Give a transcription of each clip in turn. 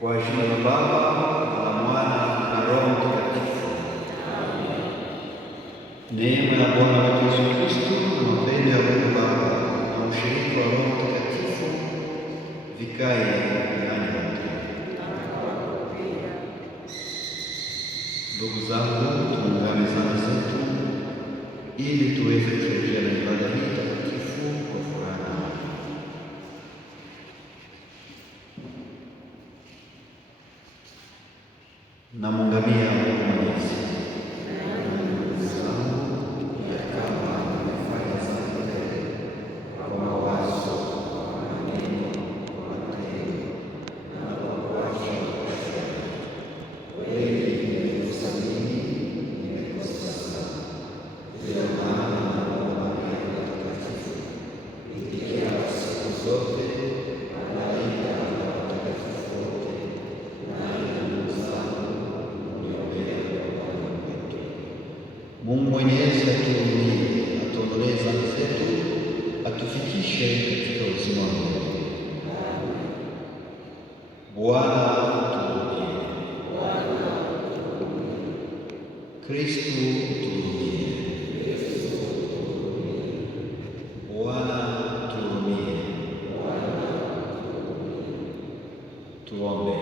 Kwa jina la Baba na la Mwana na Roho Mtakatifu. Neema ya Bwana wetu Yesu Kristo na mapendo ya Mungu Baba na ushirika wa Roho Mtakatifu vikae ndani yetu. Ndugu zangu, tuungame sala zetu ili tuweze kusherehekea na ibada hii takatifu kwa furaha. Namuungamia Mungu Mwenyezi. Mungu Mwenyezi atuhurumie, atuondolee dhambi zetu, atufikishe katika uzima wa milele. Bwana atuhurumie. Kristo atuhurumie. Bwana atuhurumie. Tuombe.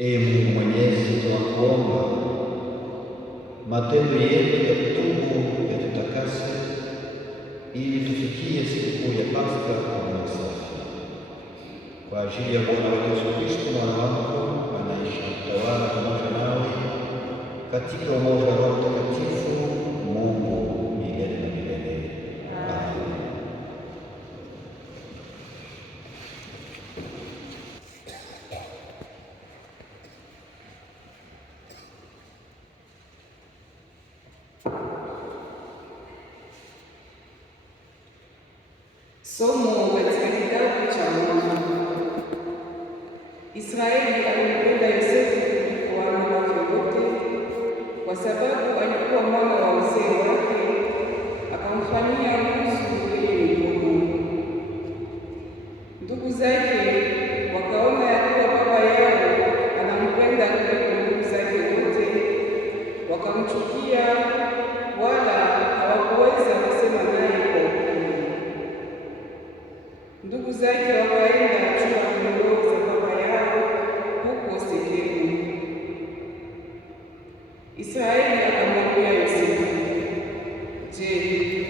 Ee Mungu Mwenyezi, tunakuomba matendo yetu ya kutubu yatutakase, ili tufikie sikukuu ya Pasaka kwa moyo safi. Kwa ajili ya Bwana wetu Yesu Kristo mwana wako, anaishi kutawala pamoja nawe katika umoja wa Roho Mtakatifu, Mungu milele na milele. Amen. Somo katika kitabu cha Mwanzo. Israeli alimpenda Yosefu kuliko wanawake wote, kwa sababu alikuwa mwana wa uzee wake, akamfanyia nusu yenye mikono. Ndugu zake wakaona ya kuwa baba yao anampenda kuliko ndugu zake wote, wakamchukia, wala hawakuweza kusema naye kwa upole. Ndugu zake wakaenda kuchukua kondoo za baba yao huko Sekemu. Israeli akamwambia Yosefu, je,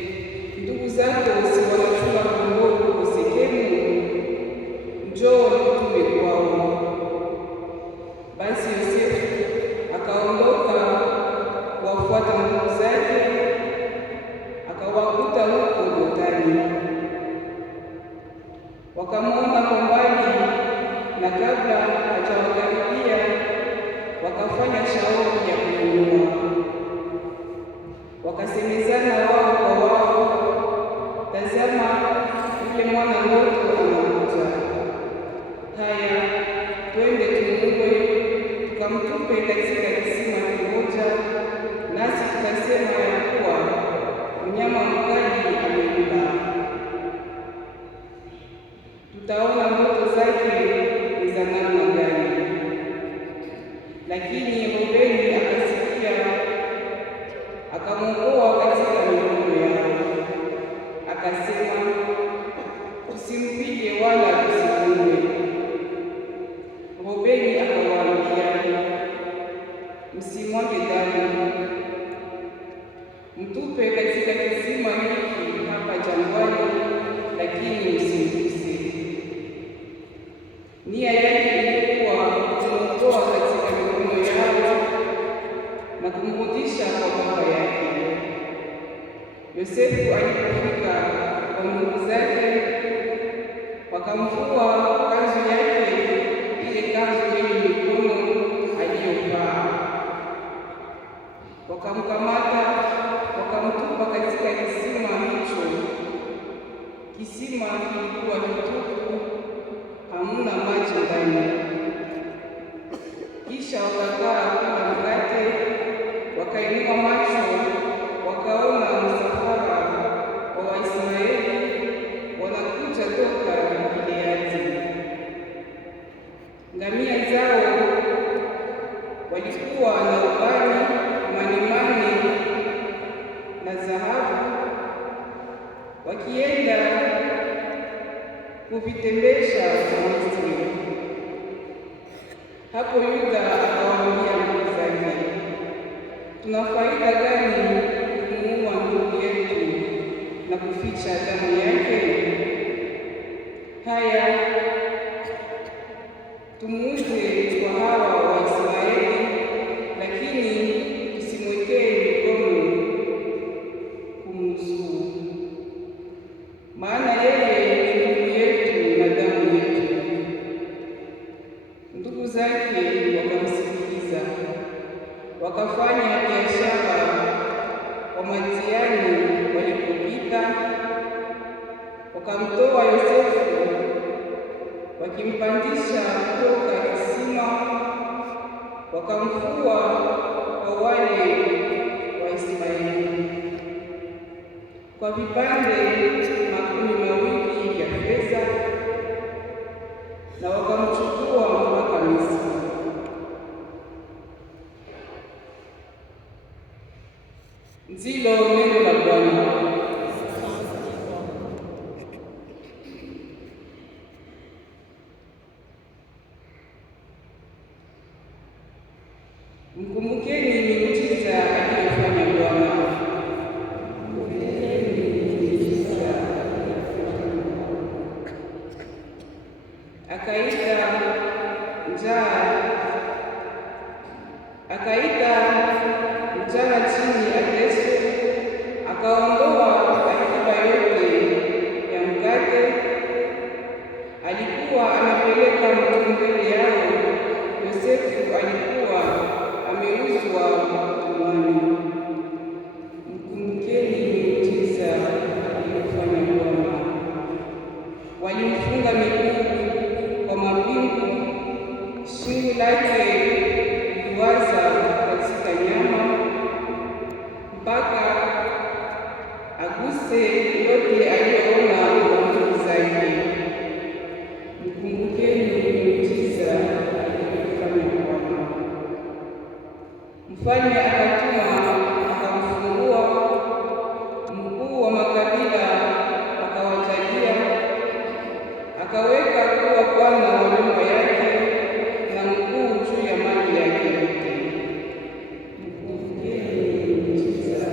ndugu zako si wanachunga kondoo huko Sekemu? Njoo nikutume kwao. Basi Yosefu akaondoka kuwafuata ndugu zake, akawakuta huko Dothani. Wakamwona kwa mbali, na kabla hajawakaribia wakafanya shauri ya kumuua. Wakasemezana wao kwa wao, tazama, yule mwana ndoto anakuja. Haya, twende tumuue, tukamtupe katika kisima kimoja, nasi tukasema ya kuwa mnyama mkali amemla. Tutaona ndoto zake ni za namna gani. Lakini Rubeni akasikia, akamwokoa katika mikono yao, akasema, tusimpige wala tusimuue. Rubeni akawaambia, msimwage damu, mtupe katika kisima hiki hapa jangwani, lakini msimguse. Nia yake ilikuwa kumwokoa katika mikono yao na kumrudisha kwa baba yake. Yosefu alipofika kwa ndugu zake, wakamvua kanzu yake, ile kanzu yenye mikono aliyovaa, wakamkamata, wakamtupa katika kisima hicho. Kisima kilikuwa kitupu, hamuna maji ndani. Kisha wakakaa kula mkate, wakainua macho, wakaona msafara faida gani kumuua ndugu yetu na kuficha damu yake? Haya, tumuuze kwa hawa Waisraeli, lakini tusimwekee mikono kumnusuru, maana yeye ni ndugu yetu na damu yetu. Ndugu zake wakamsikiliza, wakafanya biashara wa Madiani walipopita, wakamtoa Yosefu wakimpandisha kutoka kisima, wakamfua kwa wale Waisraeli kwa vipande 20 vya fedha, na wakamchukua mpaka Misri. Ndilo neno la Bwana. Mkumbukeni miujiza aliyofanya Bwana. Akaita njaa chini ya Yesu, akaondoa akiba yote ya mkate. Alikuwa amepeleka mtu mbele yao. Yosefu alikuwa ameuzwa utumwani. Mkumbukeni miujiza aliyofanya Bwana. Walimfunga miguu kwa mapingu, shingo lake likiwaza katika nyama, mpaka aguse yote aliyoona kwa ndugu zake. Mkumbukeni miujiza aliyofanya Bwana. Mfalme akatuma, akamfungua. Mkuu wa makabila akawatajia, akaweka kuwa bwana wa nyumba yake na mkuu juu ya mali yake yote. Mkumbukeni miujiza.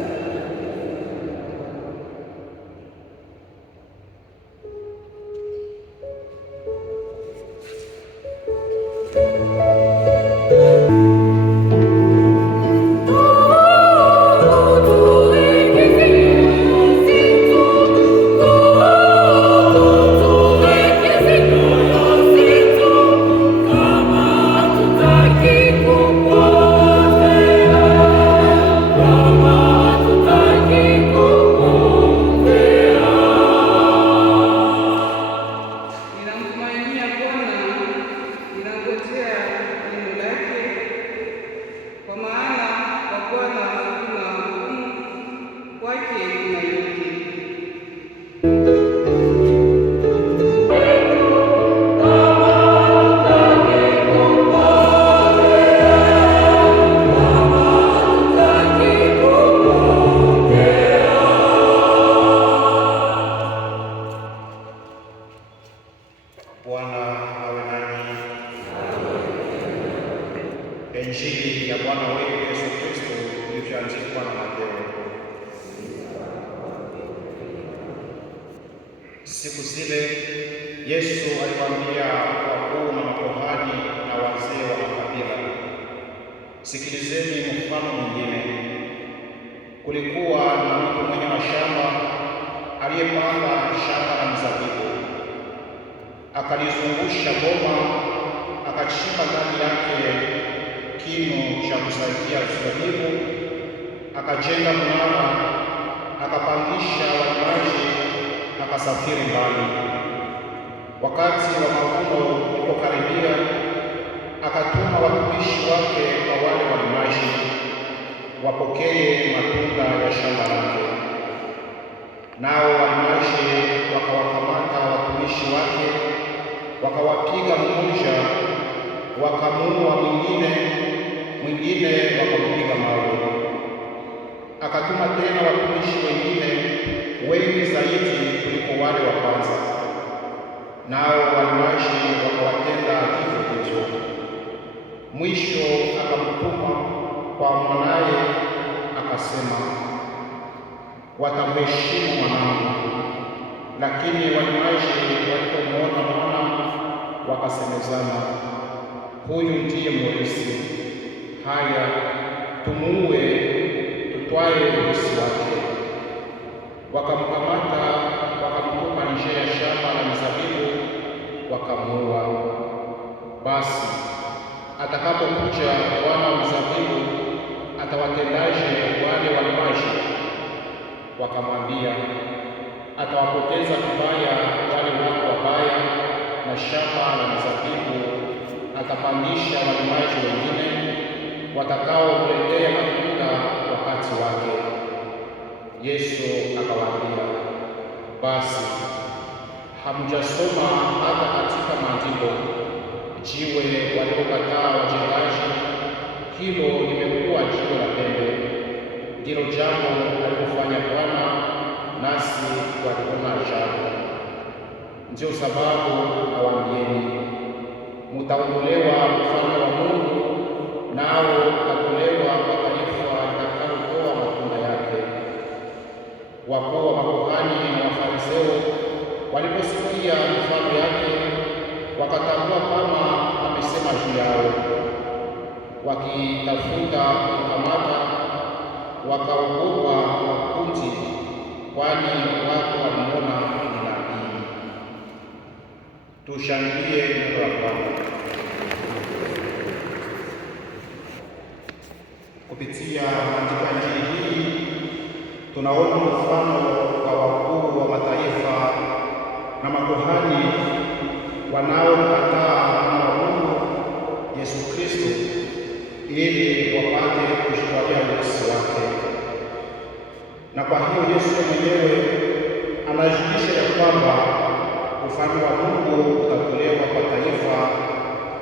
Injili ya Bwana wetu Yesu Kristo ilivyoandikwa na Mathayo. Siku zile Yesu aliwaambia wakuu na makuhani na wazee wa makabila, sikilizeni mfano mwingine. Kulikuwa na mtu mwenye mashamba aliyepanda shamba la mzabibu, akalizungusha boma, akachimba ndani yake kinu cha kusaidia zabibu, akajenga mnara, akapangisha walimaji, akasafiri mbali. Wakati wa mavuno ulipokaribia, akatuma watumishi wake kwa wale walimaji wapokee matunda ya shamba lake. Nao walimaji wakawakamata watumishi wake, wakawapiga mmoja, wakamuua mwingine wakampiga mawe. Akatuma tena watumishi wengine wengi zaidi kuliko wale wa kwanza, nao walimaji wakawatenda vivyo hivyo. Mwisho akamtuma kwa mwanaye akasema, watamheshimu mwanangu. Lakini walimaji walipomwona mwana wakasemezana, huyu ndiye mrithi, haya tumuue, tutwae urithi wake. Wakamkamata, wakamtupa nje ya shamba la mizabibu, wakamuua. Basi atakapokuja bwana wa mizabibu, atawatendaje wale walimaji? Wakamwambia, atawapoteza vibaya wale watu wabaya, na shamba la mizabibu atapandisha walimaji wengine watakaomletea matunda wakati wake. Yesu akawaambia, basi hamjasoma hata katika Maandiko, jiwe waliokataa wajengaji, hilo limekuwa jiwe la pembe. Ndilo jambo alilofanya Bwana, nasi twaliona ajabu. Ndiyo sababu nawaambieni, mutaondolewa ufalme wa Mungu, nao utatolewa kwa taifa litakalotoa matunda yake. Wakuu wa makuhani na Wafariseo waliposikia mifano yake, wakatambua kama amesema juu yao. Wakitafuta kukamata, wakaogopa makundi, kwani watu waliona ni nabii. Tushangilie neno la Bwana. Kupitia maandiko ya Injili hii tunaona mfano wa wakuu wa mataifa na makuhani wanaomkataa Mwana wa Mungu Yesu Kristo ili wapate kujitwalia urithi wake. Na kwa hiyo Yesu mwenyewe anajulisha ya kwamba ufalme wa Mungu utatolewa kwa taifa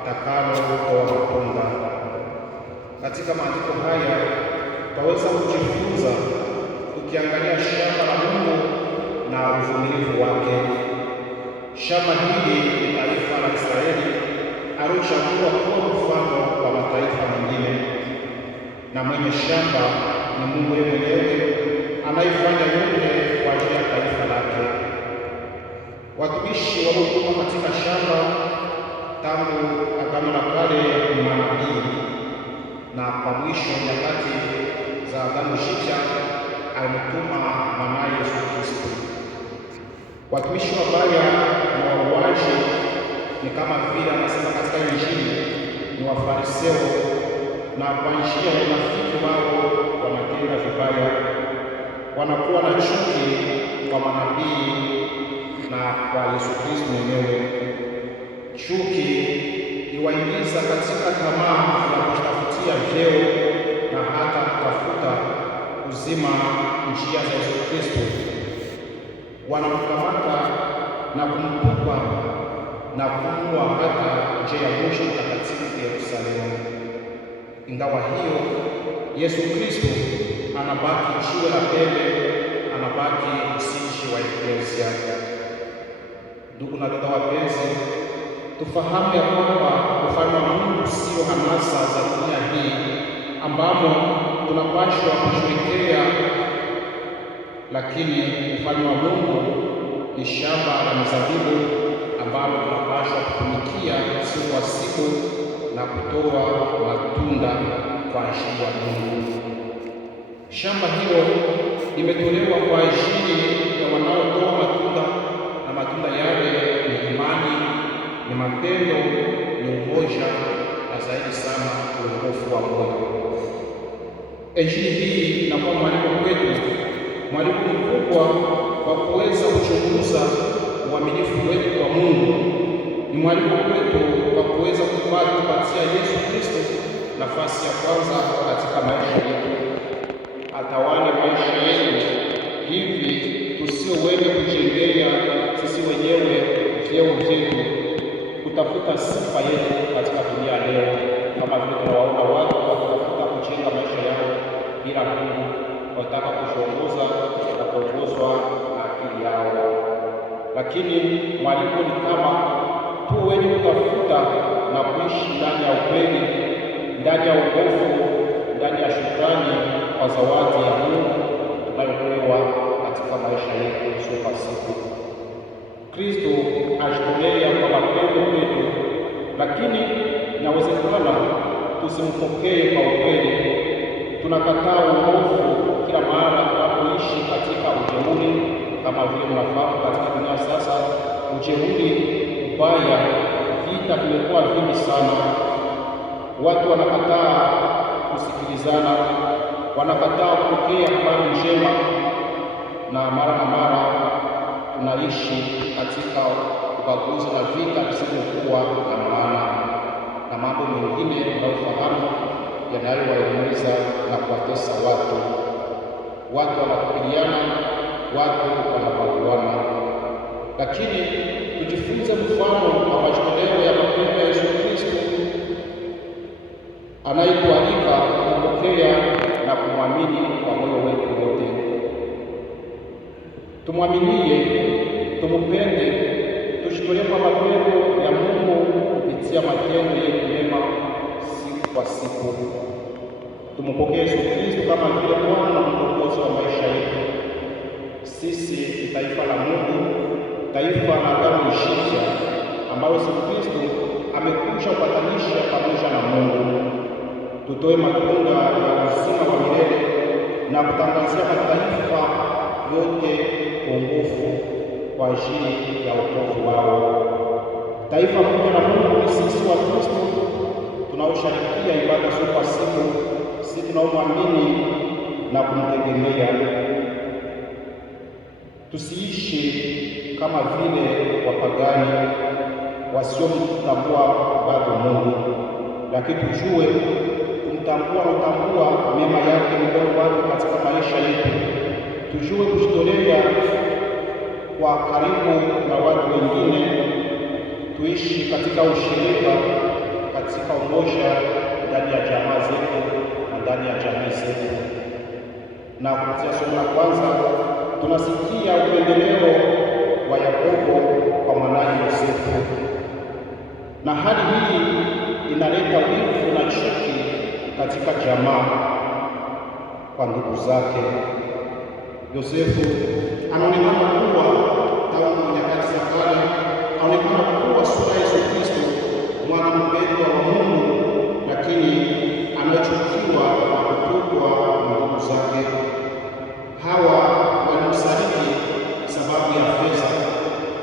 takalotoa matunda. Katika maandiko haya tutaweza kujifunza tukiangalia shamba la Mungu na uvumilivu wake. Shamba hili ni taifa la Israeli alilochagua kuwa mfano wa mataifa mengine, na mwenye shamba ni Mungu yeye mwenyewe anayefanya yote kwa ajili ya taifa lake. Watumishi waliotumwa katika shamba tangu Agano la Kale ni manabii, na kwa mwisho nyakati za Agano Jipya alimtuma mwanaye Yesu Kristo. Watumishi wabaya na wauaji ni kama vile anasema katika Injili ni Wafariseo, na kwa njia ya unafiki wao wanatenda vibaya, wanakuwa na chuki kwa manabii na kwa Yesu Kristo mwenyewe. Chuki iwaingiza katika tamaa ya kutafutia vyeo na hata kutafuta kuzima njia za Yesu Kristo. Wanamkamata na kumtupa na kumua hata nje ya mji mtakatifu Yerusalemu. Ingawa hiyo, Yesu Kristo anabaki jiwe la pembe, anabaki msingi wa Eklesia. Ndugu na dada wapenzi, tufahamu ya kwamba ufalme wa Mungu sio hanasa za dunia hii ambamo tunapaswa kushirikia, lakini ufalme wa Mungu ni shamba la mizabibu ambalo tunapaswa kutumikia siku kwa siku na kutoa matunda kwa ajili ya Mungu. Shamba hilo limetolewa kwa ajili ya wanaotoa matunda, na matunda yale ni imani, ni mapendo, ni umoja, na zaidi sana uongofu wa moyo. Injili hii inakuwa mwaliko kwetu, mwaliko mkubwa wa kuweza kuchunguza uaminifu wetu kwa Mungu. Ni mwaliko kwetu wa kuweza kupatia Yesu Kristo nafasi ya kwanza katika maisha yetu, atawale maisha yetu, hivi tusio wenye kujengea sisi wenyewe vyeo vyetu, kutafuta sifa yetu katika dunia leo, kama vile tunawaona watu wakitafuta kujenga maisha yao bila Mungu, wataka kuongoza na kuongozwa na akili yao. Lakini mwaliko ni kama tu wenye kutafuta na kuishi ndani ya ukweli, ndani ya wokovu, ndani ya shukrani kwa zawadi ya Mungu tunayopewa katika maisha yetu siku kwa siku. Kristo ajitolea kwa mapendo kwetu, lakini inawezekana tusimpokee kwa ukweli. Tunakataa uovu kila mara tunapoishi katika ujeuri, kama vile mnafahamu katika dunia sasa, ujeuri, ubaya, vita vimekuwa vingi sana. Watu wanakataa kusikilizana, wanakataa kupokea habari njema, na mara tunaishi katika ubaguzi na vita visivyokuwa na maana na mambo mengine tunayofahamu yanayowaumiza na kuwatesa watu. Watu wanakabiliana, watu wanabaguana. Lakini tujifunze mfano wa majitoleo ya mapendo ya Yesu Kristo anayetualika kumpokea na kumwamini kwa moyo wetu wote. Tumwaminie, tumpende, tujitolee kwa mapendo ya Mungu kupitia matendo yetu mema siku kwa siku. Tumpokee Yesu Kristo kama vile Bwana na Mwokozi wa maisha yetu. Sisi ni taifa la Mungu, taifa la agano jipya ambalo Yesu Kristo amekuja kupatanisha pamoja na Mungu. Tutoe matunda ya uzima wa milele na kutangazia mataifa yote uongofu kwa ajili ya wokovu wao. Taifa moja la Mungu ni sisi wa Kristo tunaosharikia ibada siku kwa siku, sisi tunaomwamini na kumtegemea. Tusiishi kama vile wapagani wasiomtambua bado Mungu, lakini tujue kumtambua mema yake mkono wake katika maisha yetu. Tujue kujitolea kwa karibu na watu wengine, tuishi katika ushirika, katika umoja ndani ya jamaa zetu na ndani ya jamii zetu. Na kupitia somo la kwanza tunasikia upendeleo wa Yakobo kwa mwanawe Yosefu, na hali hii inaleta wivu na chuki katika jamaa kwa ndugu zake. Yosefu anaonekana kuwa tangu nyakati za kale, anaonekana kuwa sura ya Yesu Kristo, mwana mpendwa wa Mungu, lakini anachukiwa na kutupwa na ndugu zake. Hawa walimsaliti sababu ya fedha,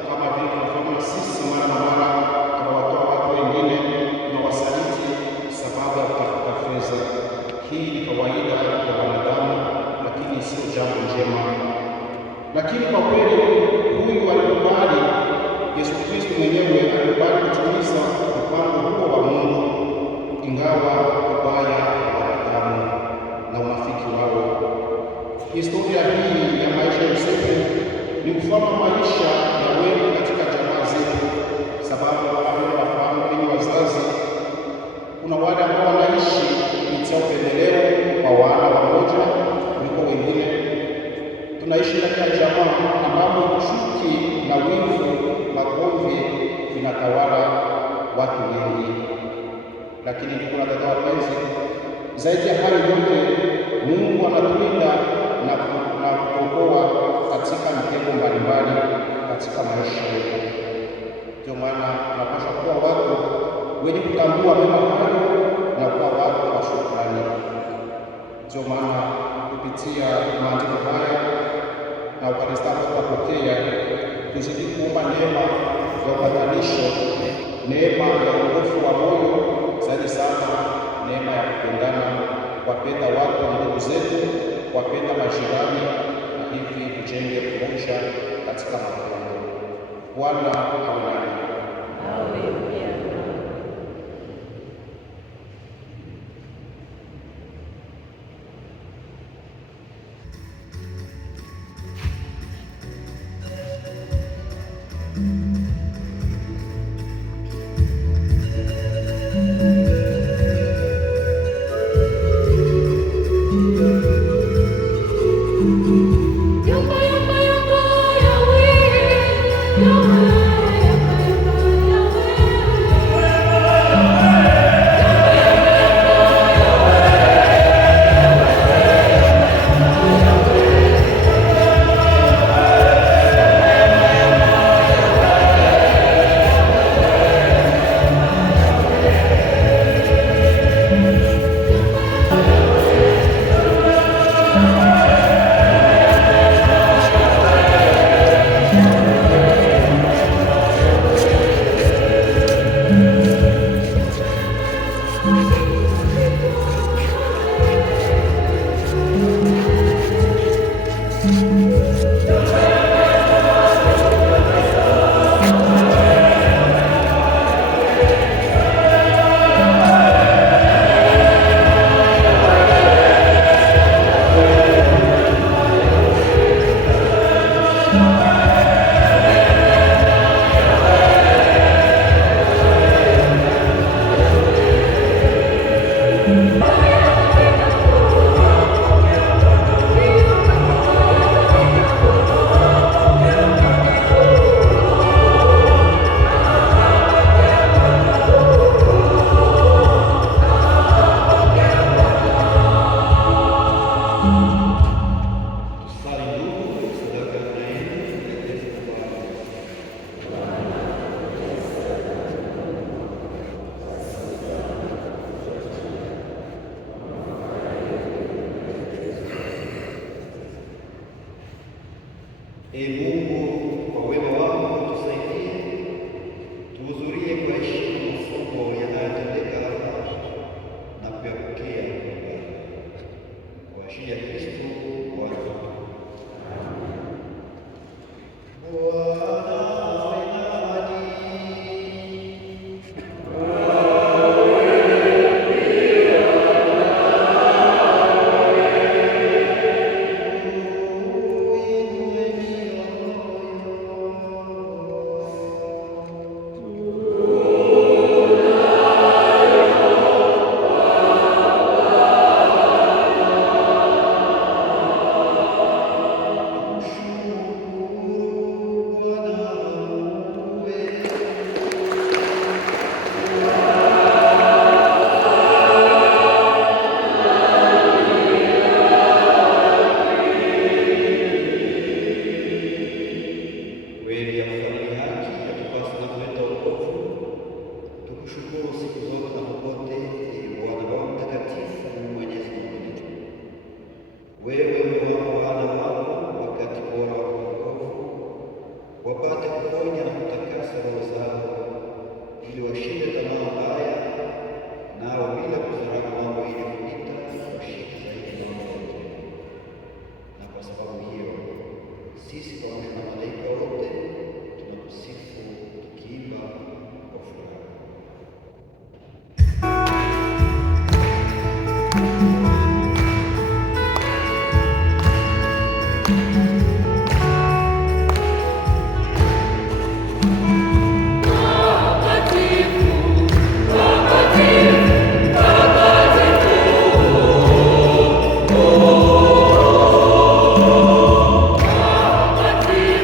kama vile tunafanya sisi mara na mara tunawatoa watu wengine tunawasaliti sababu ya kutafuta fedha. Hii ni kawaida ya wanadamu, lakini sio jambo njema. Lakini kwa kweli huyu alikubali, Yesu Kristo mwenyewe alikubali kutimiza mpango huo wa Mungu, ingawa ubaya wa wanadamu na unafiki wao. Historia hii ya maisha ya Yosefu ni mfano wa maisha ya wengi katika jamaa zetu, sababu wanafahamu wengi wazazi, kuna wale ambao wanaishi kupitia upendeleo kwa wana wamoja kuliko wengine. Tunaishi katika jamaa ambapo chuki na wivu na gomvi vinatawala watu wengi. Lakini kuna dada wapenzi, zaidi ya hayo yote, Mungu anatulinda na kutuokoa katika mitego mbalimbali katika maisha yetu. Ndio maana tunapaswa kuwa watu wenye kutambua mema hayo na kuwa watu wa shukrani. Ndio maana kupitia maandiko haya na Ukaristi tunapokea, tuzidi kuomba neema ya upatanisho, neema ya uongofu wa moyo, zaidi sana neema ya kupendana, kuwapenda watu wa ndugu zetu, kuwapenda majirani, na hivi tujenge umoja katika mapendo. Bwana awe nanyi. Yahweh, Yahweh, Yahweh, Yahweh. Ee Mungu, kwa wema wako tusaidie, tuhudhurie kwa heshima mafumbo yanayotendeka hapa na kuyapokea kwa ajili ya Kristo Bwana wetu. Wapate kuponya na kutakasa roho zao ili washinde tamaa mbaya, nao bila kudharau mambo ili kupita washike zaidi mambo yote. Na kwa sababu hiyo sisi pamoja na malaika wote tunakusifu tukiimba kwa furaha. Amen.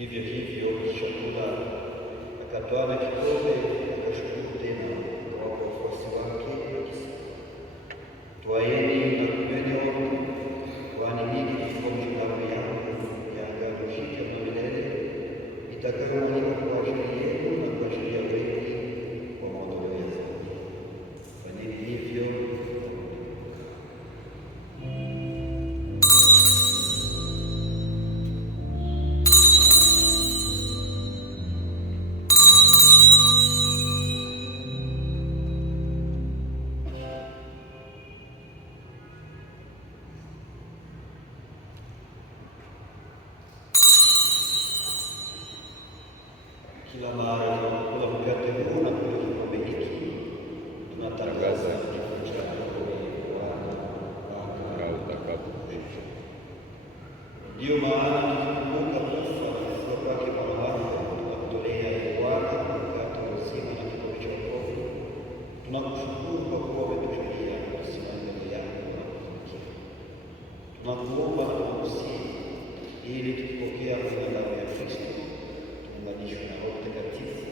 Vivyo hivyo chakula akatwaa na kikombe, akashukuru tena, akawapa wafuasi wake akisema, twaeni na kunyweni wote, kwani hii ni kikombe cha damu yangu ya agano jipya na milele, itakayomwagika kwa ajili yenu na kwa ajili ya wengi kwa maondoleo ya dhambi. Fanyeni hivyo. Kila mara tunapokula mkate huu na kunywa kikombe hiki, tunatangaza kifo chake Bwana mpaka utakapokuja. Ndiyo maana tukikumbuka kufa na kufufuka kwake Bwana wake, tunakutolea Bwana mkate wa uzima na kikombe cha wokovu. Tunakushukuru kwa kuwa umetujalia kusimama mbele yako na kutumikia. Tunakuomba na tunakusihi ili tukipokea mwili na damu ya Kristo tuunganishwe na Roho Mtakatifu